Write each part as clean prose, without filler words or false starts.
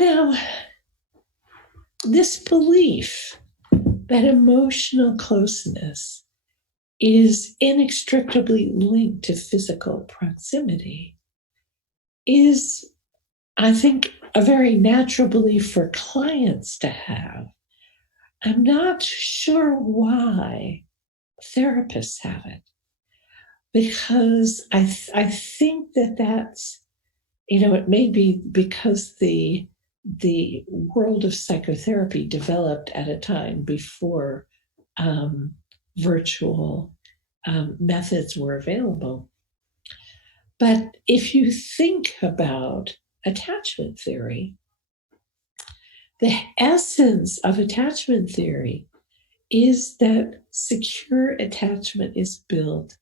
Now, this belief that emotional closeness is inextricably linked to physical proximity is, I think, a very natural belief for clients to have. I'm not sure why therapists have it, because I think that that's, it may be because the world of psychotherapy developed at a time before virtual methods were available. But if you think about attachment theory, the essence of attachment theory is that secure attachment is built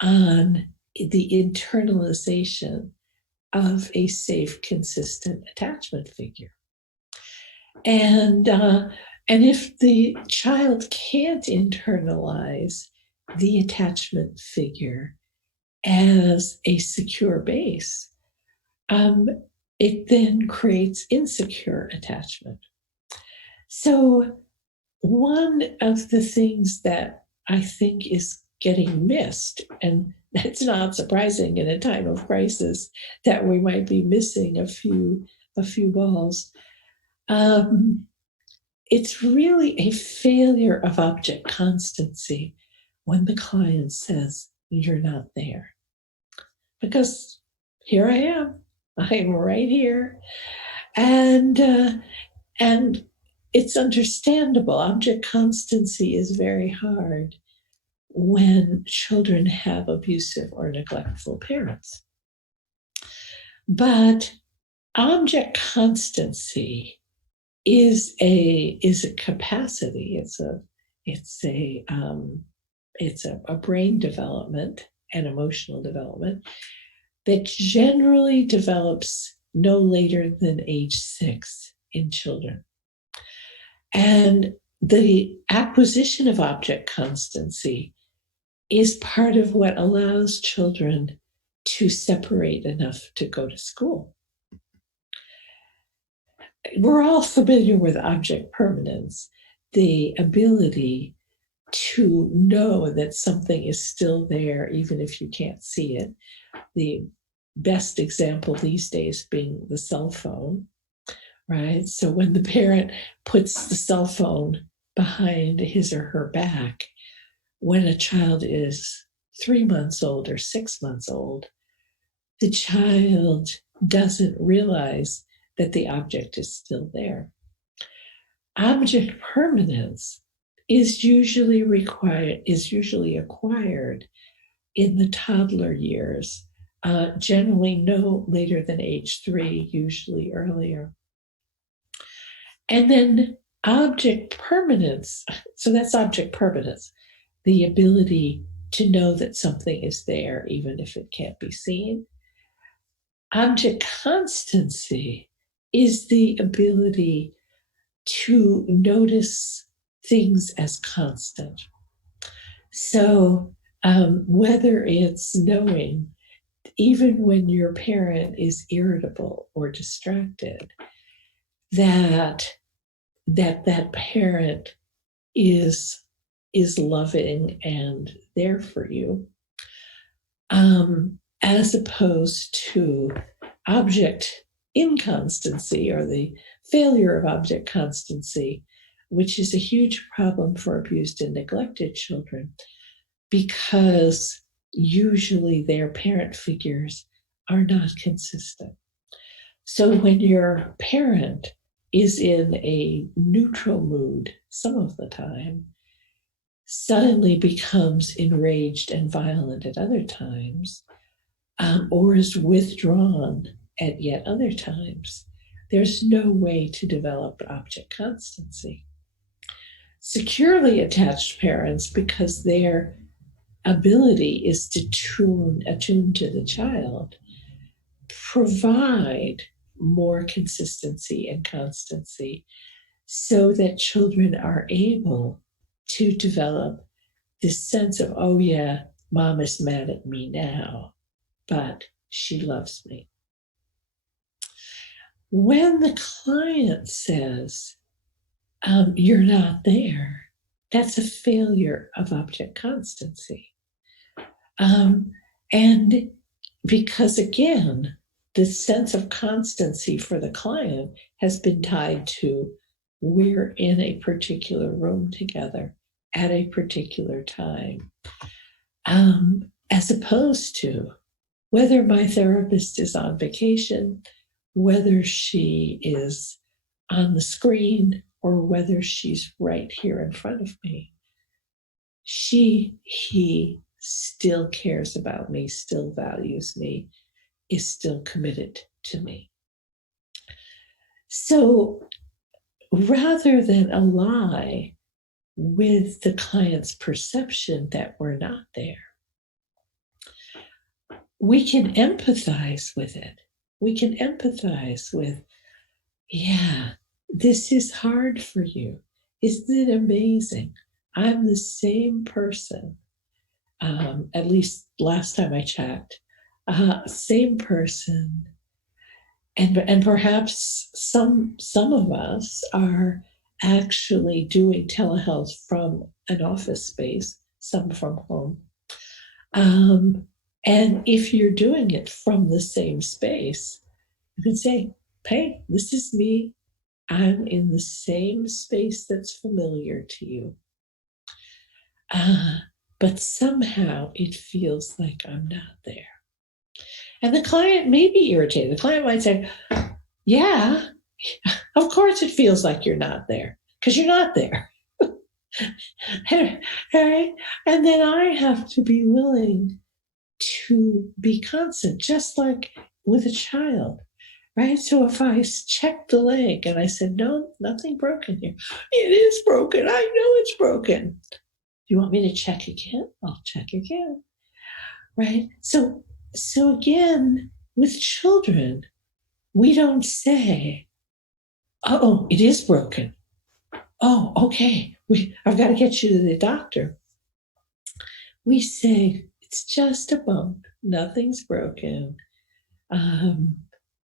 on the internalization of a safe, consistent attachment figure. And if the child can't internalize the attachment figure as a secure base, it then creates insecure attachment. So one of the things that I think is getting missed, and that's not surprising in a time of crisis that we might be missing a few balls, it's really a failure of object constancy when the client says, "You're not there." Because here I am. I'm right here. And it's understandable. Object constancy is very hard when children have abusive or neglectful parents. But object constancy is a capacity. It's a brain development and emotional development that generally develops no later than age 6 in children. And the acquisition of object constancy is part of what allows children to separate enough to go to school. We're all familiar with object permanence, the ability to know that something is still there even if you can't see it. The best example these days being the cell phone, right? So when the parent puts the cell phone behind his or her back, when a child is 3 months old or 6 months old, the child doesn't realize that the object is still there. Object permanence is usually acquired in the toddler years, generally no later than age 3, usually earlier. And then object permanence, so that's object permanence, the ability to know that something is there even if it can't be seen. Object constancy is the ability to notice things as constant. So whether it's knowing, even when your parent is irritable or distracted, that parent is loving and there for you, as opposed to object inconstancy or the failure of object constancy, which is a huge problem for abused and neglected children, because usually their parent figures are not consistent. So when your parent is in a neutral mood some of the time, suddenly becomes enraged and violent at other times, or is withdrawn at yet other times, there's no way to develop object constancy. Securely attached parents, because their ability is to attune to the child, provide more consistency and constancy so that children are able to develop this sense of, oh yeah, mom is mad at me now, but she loves me. When the client says, you're not there, that's a failure of object constancy. And because, again, the sense of constancy for the client has been tied to we're in a particular room together at a particular time, as opposed to whether my therapist is on vacation, whether she is on the screen, or whether she's right here in front of me. He still cares about me, still values me, is still committed to me. So rather than ally with the client's perception that we're not there, we can empathize with it. We can empathize with, yeah, this is hard for you. Isn't it amazing? I'm the same person, at least last time I checked, same person. And perhaps some of us are actually doing telehealth from an office space, some from home. And if you're doing it from the same space, you can say, hey, this is me. I'm in the same space that's familiar to you. But somehow it feels like I'm not there. And the client may be irritated. The client might say, yeah, of course it feels like you're not there, because you're not there. Right? And then I have to be willing to be constant, just like with a child. Right? So if I check the leg and I said, no, nothing broken here. It is broken. I know it's broken. You want me to check again? I'll check again. Right? So again, with children, we don't say, oh, it is broken. Oh, okay. I've got to get you to the doctor. We say, it's just a bump. Nothing's broken.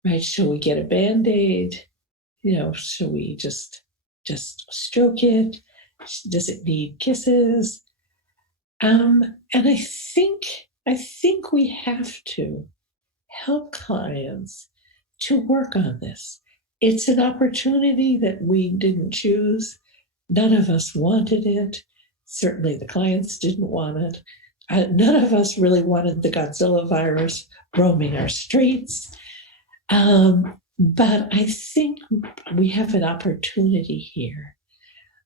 Right? Shall we get a Band-Aid? Shall we just stroke it? Does it need kisses? And I think we have to help clients to work on this. It's an opportunity that we didn't choose. None of us wanted it. Certainly the clients didn't want it. None of us really wanted the Godzilla virus roaming our streets. But I think we have an opportunity here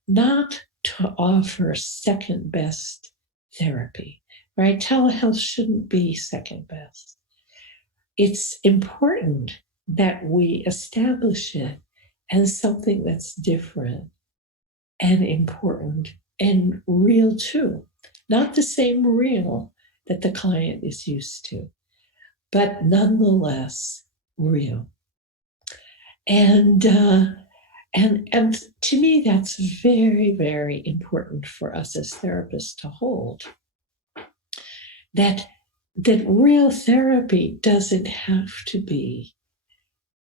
not to offer second best therapy, right? Telehealth shouldn't be second best. It's important that we establish it as something that's different and important and real too. Not the same real that the client is used to, but nonetheless real. And to me, that's very, very important for us as therapists to hold. That real therapy doesn't have to be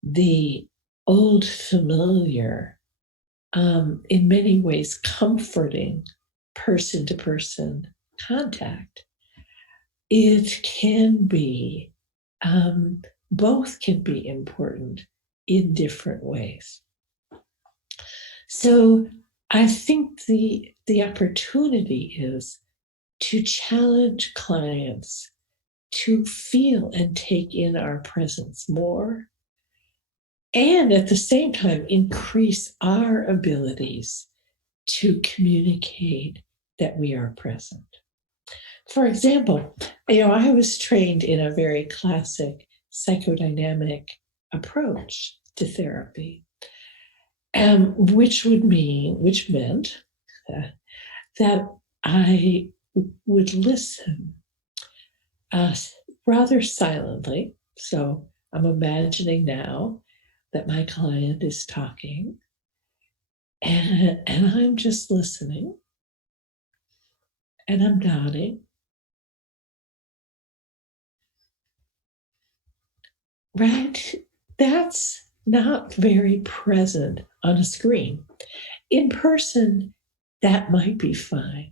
the old familiar, in many ways comforting person-to-person contact. It can be, both can be important in different ways. So I think the opportunity is to challenge clients to feel and take in our presence more, and at the same time increase our abilities to communicate that we are present. For example, I was trained in a very classic psychodynamic approach to therapy, which meant that I would listen rather silently. So I'm imagining now that my client is talking, and I'm just listening, and I'm nodding. Right? That's not very present on a screen. In person, that might be fine.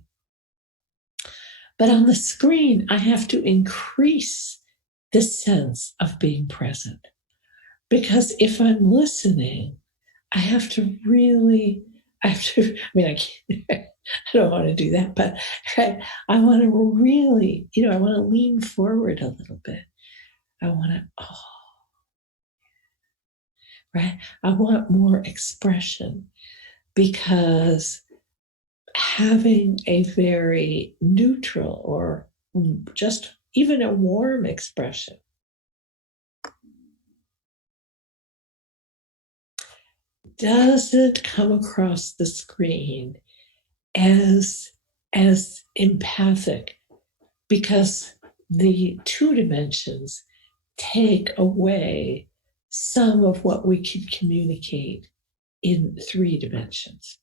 But on the screen, I have to increase the sense of being present. Because if I'm listening, I have to really, I don't want to do that, but I want to really, I want to lean forward a little bit. I want to, right? I want more expression, because having a very neutral or just even a warm expression doesn't come across the screen as empathic, because the two dimensions take away some of what we can communicate in three dimensions.